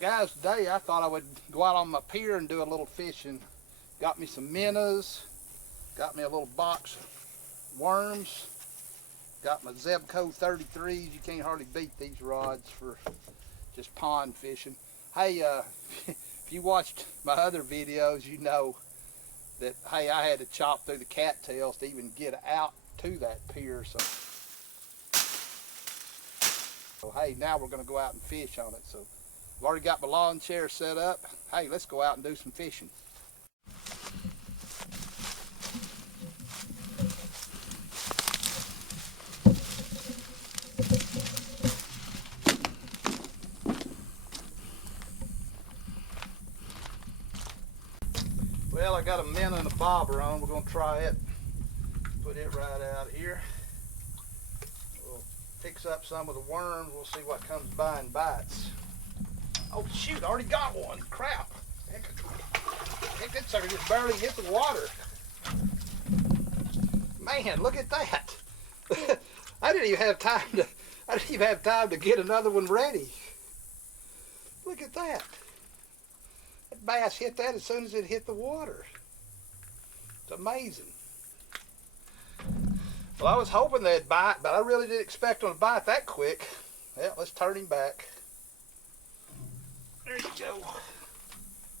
Guys, today I thought I would go out on my pier and do a little fishing. Got me some minnows, got me a little box of worms, got my Zebco 33s. You can't hardly beat these rods for just pond fishing. Hey, if you watched my other videos, you know that, hey, I had to chop through the cattails to even get out to that pier. So hey, now we're going to go out and fish on it. So I've already got my lawn chair set up. Hey, let's go out and do some fishing. Well, I got a minnow and a bobber on. We're going to try it. Put it right out here. We'll fix up some of the worms. We'll see what comes by and bites. Oh shoot, I already got one. Crap. Heck, that sucker just barely hit the water. Man, look at that. I didn't even have time to get another one ready. Look at that. That bass hit that as soon as it hit the water. It's amazing. Well, I was hoping they'd bite, but I really didn't expect them to bite that quick. Well, let's turn him back. There you go.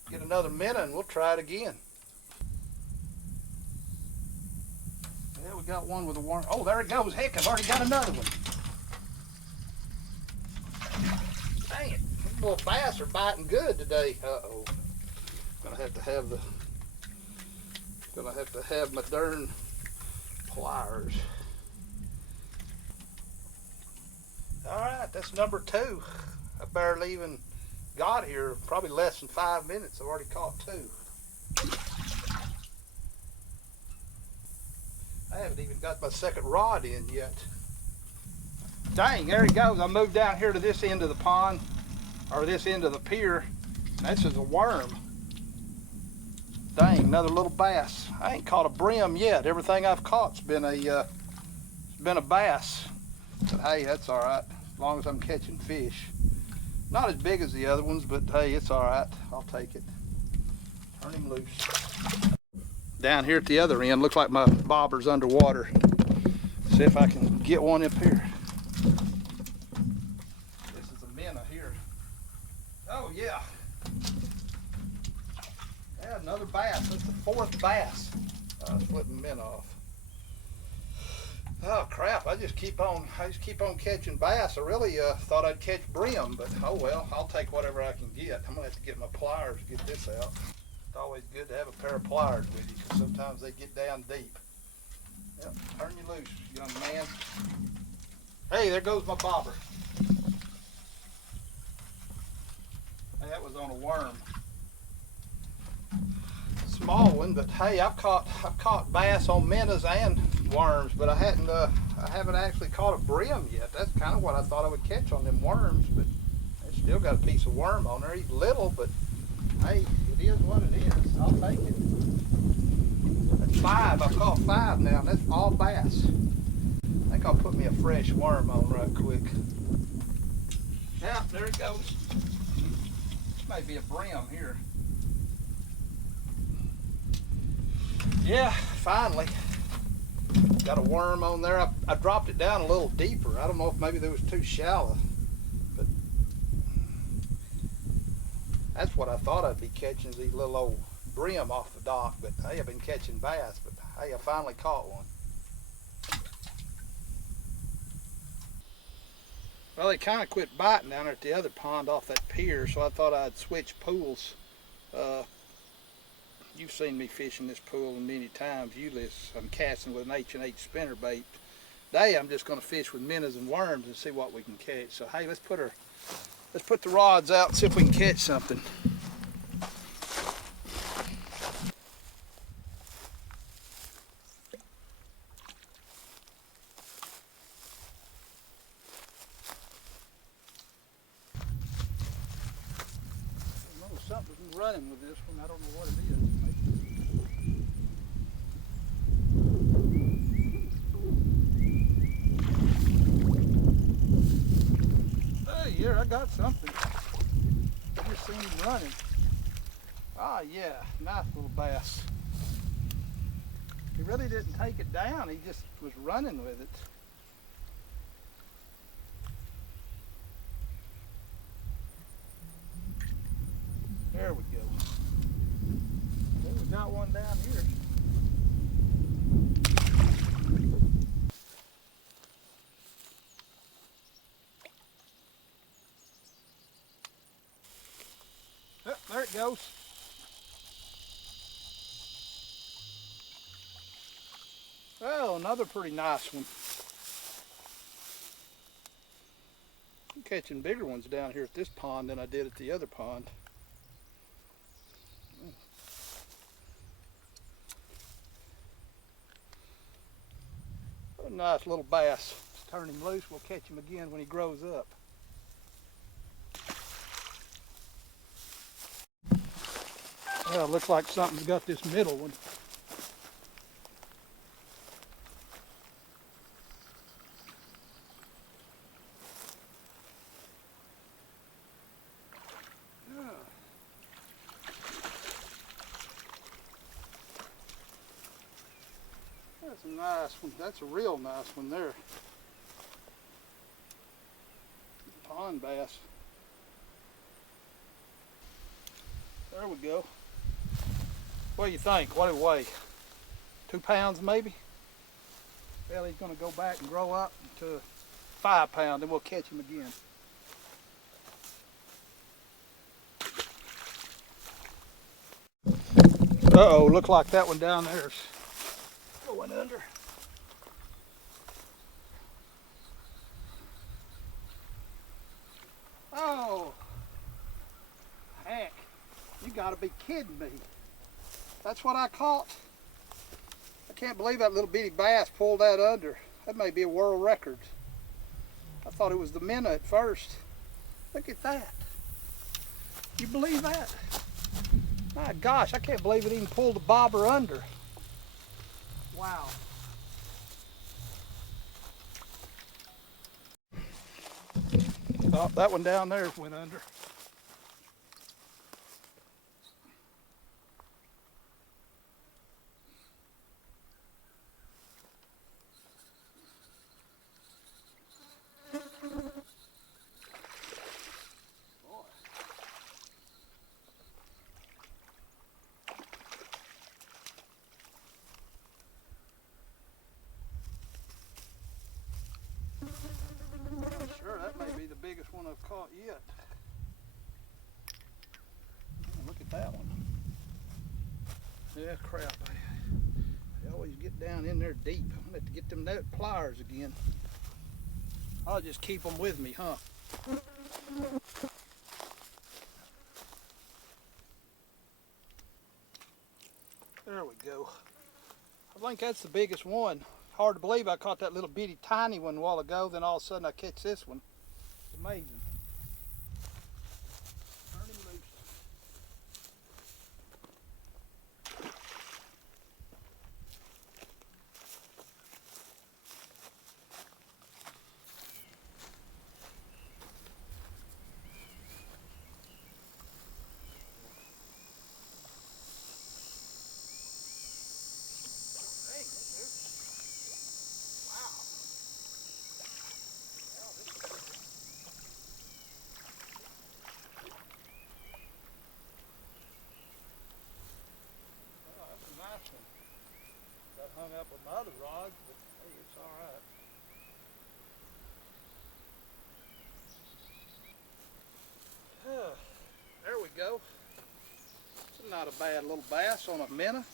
Get another minnow and we'll try it again. Yeah, we got one with a worm. Oh, there it goes. Heck, I've already got another one. Dang it. These little bass are biting good today. Uh-oh. Gonna have to have my darn pliers. Alright, that's number 2. I barely even got here, probably less than 5 minutes. I've already caught 2. I haven't even got my second rod in yet. Dang, there he goes. I moved down here to this end of the pond, or this end of the pier. This is a worm. Dang, another little bass. I ain't caught a brim yet. Everything I've caught's been a bass. But hey, that's all right, as long as I'm catching fish. Not as big as the other ones, but hey, it's all right. I'll take it. Turn him loose. Down here at the other end, looks like my bobber's underwater. See if I can get one up here. This is a minnow here. Oh yeah. Yeah, another bass. That's the 4th bass. I was flipping the minnow off. Oh crap, I just keep on catching bass. I really thought I'd catch brim, but oh well, I'll take whatever I can get. I'm gonna have to get my pliers to get this out. It's always good to have a pair of pliers with you, because sometimes they get down deep. Yep, turn you loose, young man. Hey, there goes my bobber. Hey, that was on a worm. Small one, but hey, I've caught bass on minnows and worms, but I haven't actually caught a brim yet. That's kind of what I thought I would catch on them worms, but it's still got a piece of worm on there. He's little, but hey, it is what it is. I'll take it. That's 5. I've caught 5 now, and that's all bass. I think I'll put me a fresh worm on right quick. Yeah, there it goes. This may be a brim here. Yeah, finally. Got a worm on there. I dropped it down a little deeper. I don't know if maybe they was too shallow, but that's what I thought I'd be catching, these little old brim off the dock. But hey, I've been catching bass, but hey, I finally caught one. Well, they kind of quit biting down there at the other pond off that pier, so I thought I'd switch pools. You've seen me fishing this pool many times. I'm casting with an H&H spinnerbait. Today I'm just going to fish with minnows and worms and see what we can catch. So hey, let's put the rods out and see if we can catch something. I got something. I just seen him running. Ah, yeah, nice little bass. He really didn't take it down, he just was running with it. There we go. Then we got one down here. Oh, there it goes. Oh, another pretty nice one. I'm catching bigger ones down here at this pond than I did at the other pond. A nice little bass. Let's turn him loose. We'll catch him again when he grows up. Well, looks like something's got this middle one. That's a nice one. That's a real nice one there. Pond bass. There we go. What do you think? What do it weigh? 2 pounds maybe? Well, he's going to go back and grow up to 5 pounds, and we'll catch him again. Uh-oh, look like that one down there's going under. Oh, heck, you gotta be kidding me. That's what I caught. I can't believe that little bitty bass pulled that under. That may be a world record. I thought it was the minnow at first. Look at that. You believe that? My gosh, I can't believe it even pulled the bobber under. Wow. Oh, that one down there went under. Sure, that may be the biggest one I've caught yet. Oh, look at that one. Yeah, crap. I always get down in there deep. I'm gonna have to get them pliers again. I'll just keep them with me, huh? There we go. I think that's the biggest one. Hard to believe I caught that little bitty tiny one a while ago, then all of a sudden I catch this one. It's amazing. Turn him loose. Hung up with my other rods, but hey, it's all right. There we go. It's not a bad little bass on a minnow.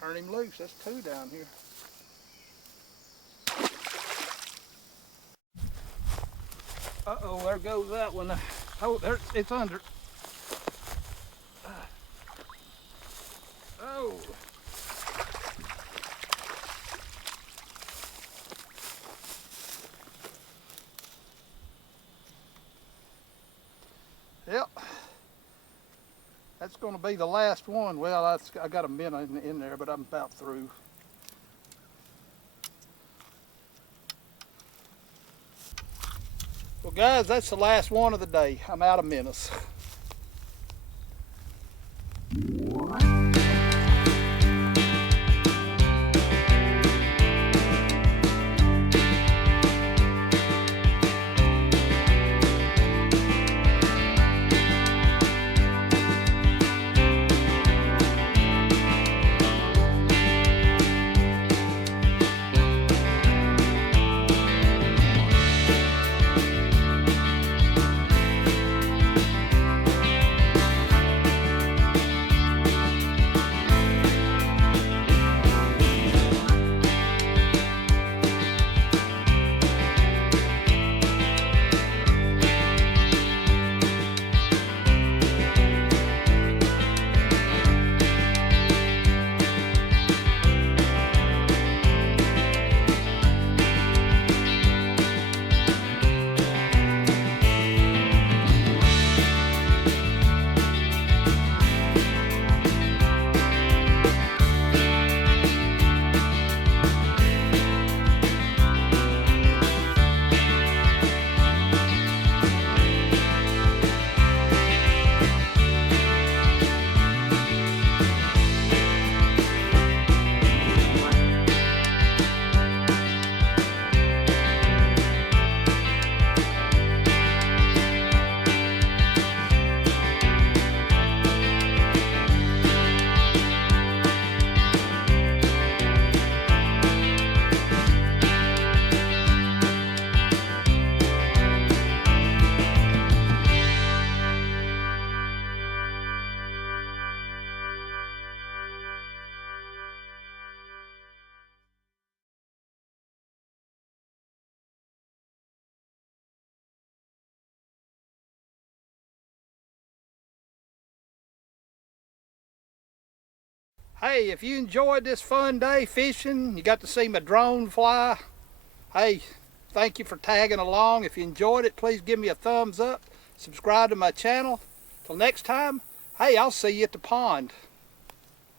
Turn him loose. That's 2 down here. Uh-oh, there goes that one. Oh, there, it's under. Oh. Yep. That's going to be the last one. Well, I got a minnow in there, but I'm about through. Well guys, that's the last one of the day. I'm out of minnows. Hey, if you enjoyed this fun day fishing, you got to see my drone fly, hey, thank you for tagging along. If you enjoyed it, please give me a thumbs up. Subscribe to my channel. Till next time, hey, I'll see you at the pond.